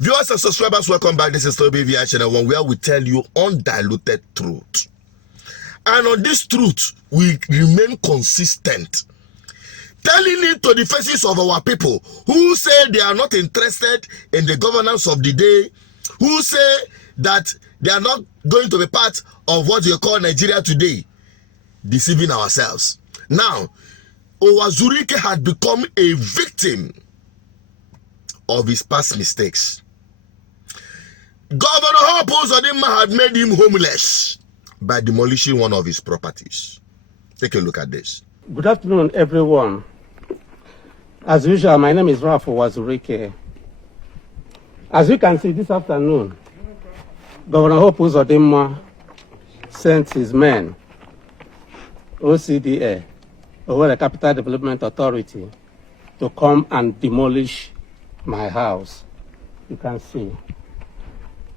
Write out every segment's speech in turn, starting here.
Viewers and subscribers, welcome back. This is Toby VI Channel 1, where we tell you undiluted truth. And on this truth, we remain consistent, telling it to the faces of our people who say they are not interested in the governance of the day, who say that they are not going to be part of what you call Nigeria today, deceiving ourselves. Now, Uwazurike had become a victim of his past mistakes. Governor Uwazurike had made him homeless by demolishing one of his properties. Take a look at this. Good afternoon, everyone. As usual, my name is Uwazurike. As you can see this afternoon, Governor Uwazurike sent his men, OCDA, the Capital Development Authority, to come and demolish my house. You can see.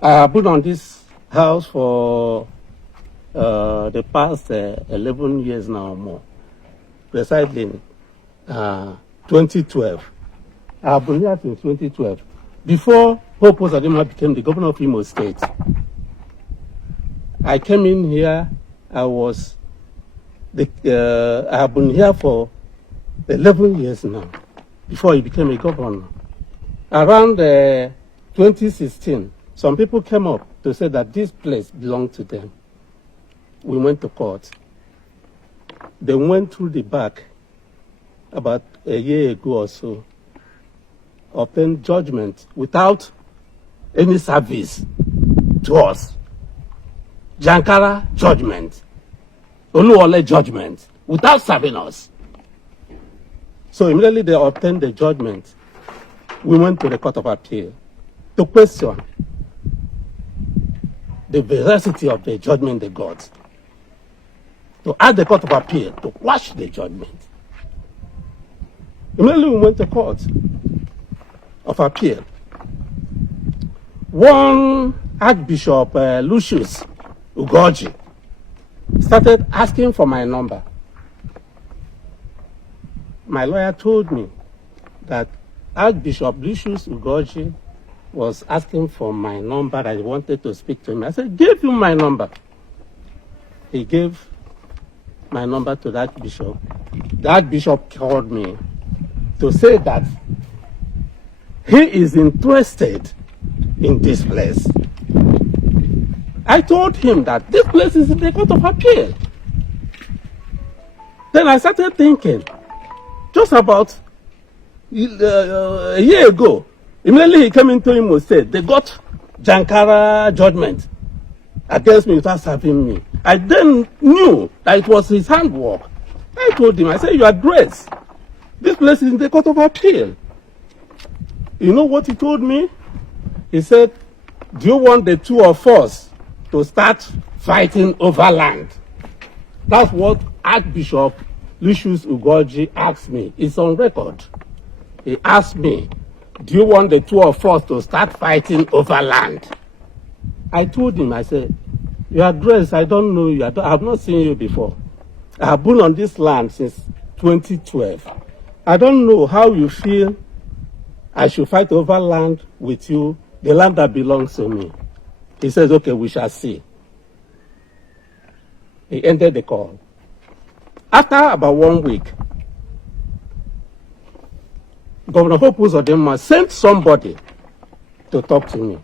I have been on this house for the past 11 years now or more, precisely in 2012. I have been here since 2012. Before Uwazurike became the governor of Imo State, I came in here. I have been here for 11 years now, before he became a governor. Around 2016, some people came up to say that this place belonged to them. We went to court. They went through the back about a year ago or so, obtained judgment without any service to us. Jankara judgment, Oluwole judgment, without serving us. So immediately they obtained the judgment. We went to the Court of Appeal to question the veracity of the judgment they got, to ask the Court of Appeal to quash the judgment. Immediately we went to Court of Appeal. One Archbishop Lucius Ugoji started asking for my number. My lawyer told me that Archbishop Lucius Ugoji was asking for my number, that he wanted to speak to him. I said, give him my number. He gave my number to that bishop. That bishop called me to say that he is interested in this place. I told him that this place is in the Court of Appeal. Then I started thinking, just about a year ago, immediately he came into Imo State. They got Jankara judgment against me without serving me. I then knew that it was his handwork. I told him, I said, you are grace. This place is in the Court of Appeal. You know what he told me? He said, do you want the two of us to start fighting over land? That's what Archbishop Lucius Ugoji asked me. It's on record. He asked me, do you want the two of us to start fighting over land? I told him, I said, Your Grace, I don't know you. I have not seen you before. I have been on this land since 2012. I don't know how you feel I should fight over land with you, the land that belongs to me. He says, okay, we shall see. He ended the call. After about 1 week, Governor Uwazurike sent somebody to talk to me.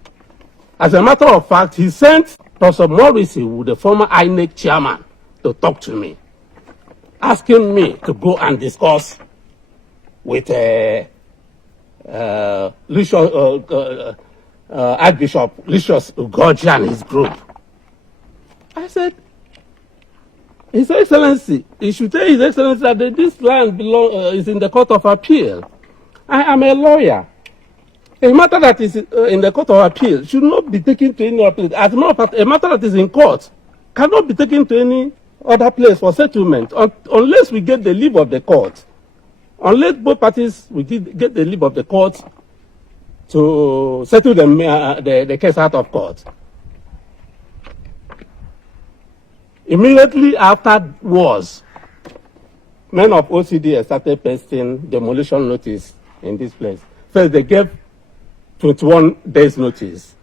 As a matter of fact, he sent Professor Morrissey, the former INEC chairman, to talk to me, asking me to go and discuss with Archbishop Lucius Ugoji and his group. I said, His Excellency, he should tell His Excellency that this land is in the Court of Appeal. I am a lawyer. A matter that is in the Court of Appeal should not be taken to any other place. As a matter of fact, a matter that is in court cannot be taken to any other place for settlement unless we get the leave of the court. Unless both parties we get the leave of the court to settle the case out of court. Immediately afterwards, men of OCD started pasting demolition notice in this place. First, they gave 21 days notice.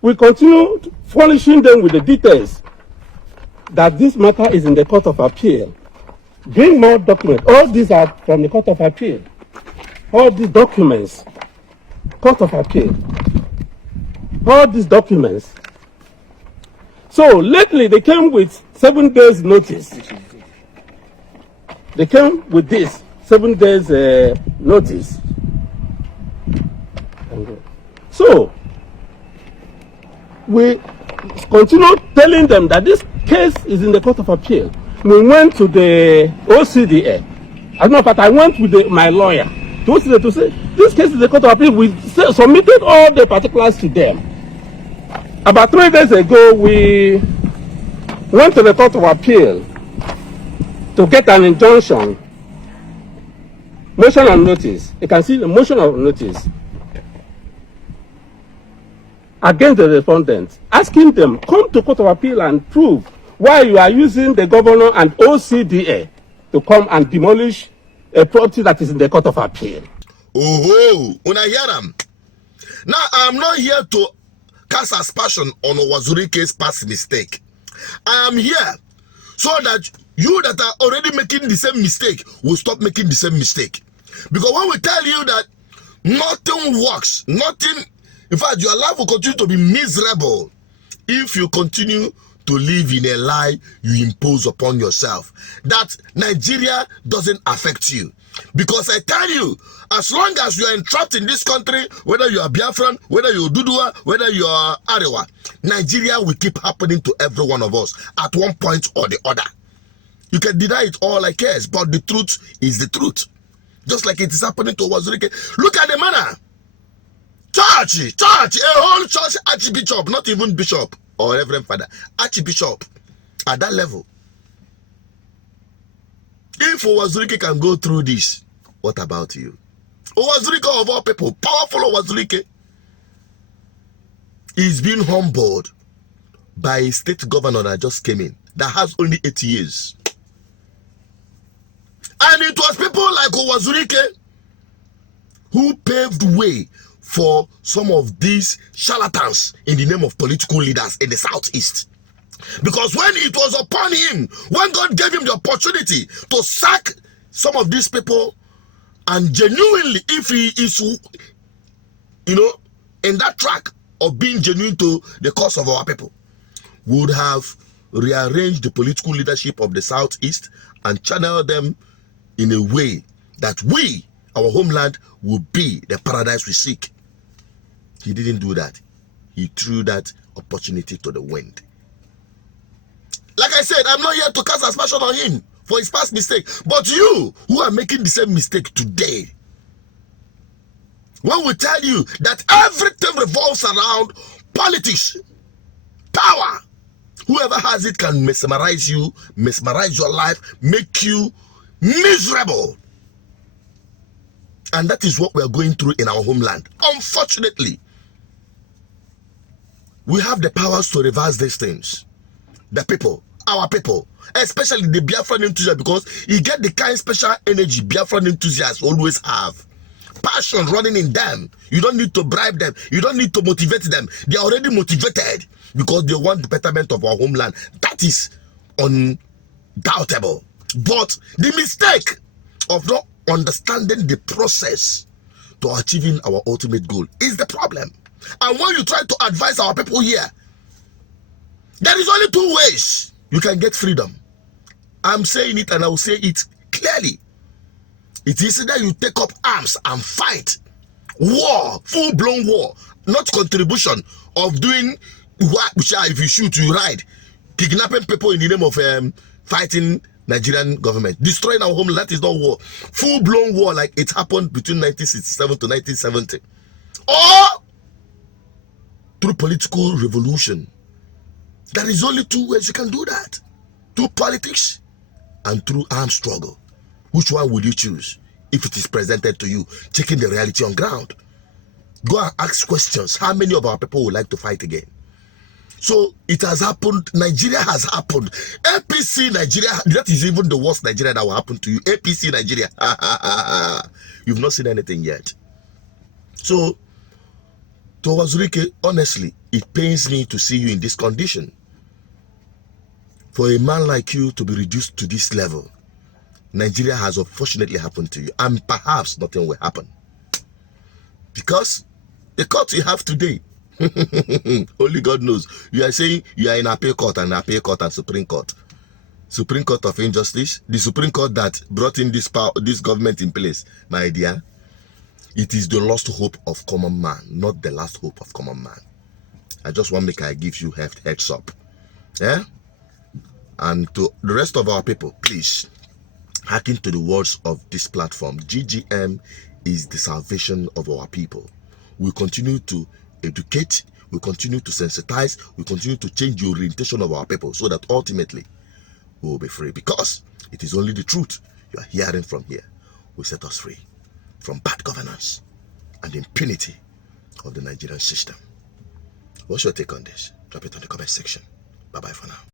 We continued furnishing them with the details that this matter is in the Court of Appeal. Bring more documents. All these are from the Court of Appeal. All these documents, Court of Appeal. All these documents. So lately they came with 7 days notice. They came with this 7 days notice. So we continue telling them that this case is in the Court of Appeal. We went to the OCDA. As a matter of fact, I went with my lawyer to OCDA to say this case is the Court of Appeal. We submitted all the particulars to them. About 3 days ago, we went to the Court of Appeal to get an injunction, motion of notice. You can see the motion of notice against the respondents, asking them, come to Court of Appeal and prove why you are using the governor and OCDA to come and demolish a property that is in the Court of Appeal. Oh, when I hear them. Now, I'm not here to cast aspersion on Uwazurike's past mistake. I am here so that you that are already making the same mistake will stop making the same mistake. Because when we tell you that nothing works, nothing, in fact, your life will continue to be miserable if you continue to live in a lie you impose upon yourself, that Nigeria doesn't affect you. Because I tell you, as long as you are entrapped in this country, whether you are Biafran, whether you are Dudua, whether you are Arewa, Nigeria will keep happening to every one of us at one point or the other. You can deny it all like cares, but the truth is the truth. Just like it is happening to Uwazurike. Look at the manner. Church, a whole church archbishop, not even bishop or reverend father, archbishop at that level. If Uwazurike can go through this, what about you? Uwazurike of all people, powerful Uwazurike, is being humbled by a state governor that just came in, that has only 8 years. And it was people like Uwazurike who paved way for some of these charlatans in the name of political leaders in the southeast. Because when it was upon him, when God gave him the opportunity to sack some of these people, and genuinely, if he is, in that track of being genuine to the cause of our people, would have rearranged the political leadership of the southeast and channel them in a way that we, our homeland, will be the paradise we seek. He didn't do that. He threw that opportunity to the wind. Like I said, I'm not here to cast aspersion on him for his past mistake. But you, who are making the same mistake today, when we tell you that everything revolves around politics, power, whoever has it can mesmerize you, mesmerize your life, make you miserable. And that is what we are going through in our homeland. Unfortunately, we have the powers to reverse these things. The people, our people, especially the Biafran enthusiasts, because you get the kind of special energy Biafran enthusiasts always have. Passion running in them. You don't need to bribe them. You don't need to motivate them. They are already motivated because they want the betterment of our homeland. That is undoubtable. But the mistake of not understanding the process to achieving our ultimate goal is the problem. And when you try to advise our people here, there is only 2 ways you can get freedom. I'm saying it and I will say it clearly. It is either you take up arms and fight war, full-blown war, not contribution of doing what, if you shoot, you ride, kidnapping people in the name of fighting Nigerian government, destroying our homeland. That is not war. Full-blown war like it happened between 1967 to 1970. Or through political revolution. There is only 2 ways you can do that. Through politics and through armed struggle. Which one would you choose if it is presented to you, checking the reality on ground? Go and ask questions. How many of our people would like to fight again? So it has happened. Nigeria has happened. APC Nigeria, that is even the worst Nigeria that will happen to you. APC Nigeria. You've not seen anything yet. So To Uwazurike, honestly, it pains me to see you in this condition. For a man like you to be reduced to this level, Nigeria has unfortunately happened to you, and perhaps nothing will happen. Because the court you have today, only God knows. You are saying you are in appeal court and Supreme Court. Supreme Court of Injustice, the Supreme Court that brought in this power, this government in place, my dear. It is the lost hope of common man, not the last hope of common man. I just want to make I give you heads up. Yeah? And to the rest of our people, please, hearken to the words of this platform. GGM is the salvation of our people. We continue to educate, we continue to sensitize, we continue to change the orientation of our people so that ultimately we will be free. Because it is only the truth you are hearing from here will set us free from bad governance and impunity of the Nigerian system. What's your take on this? Drop it on the comment section. Bye-bye for now.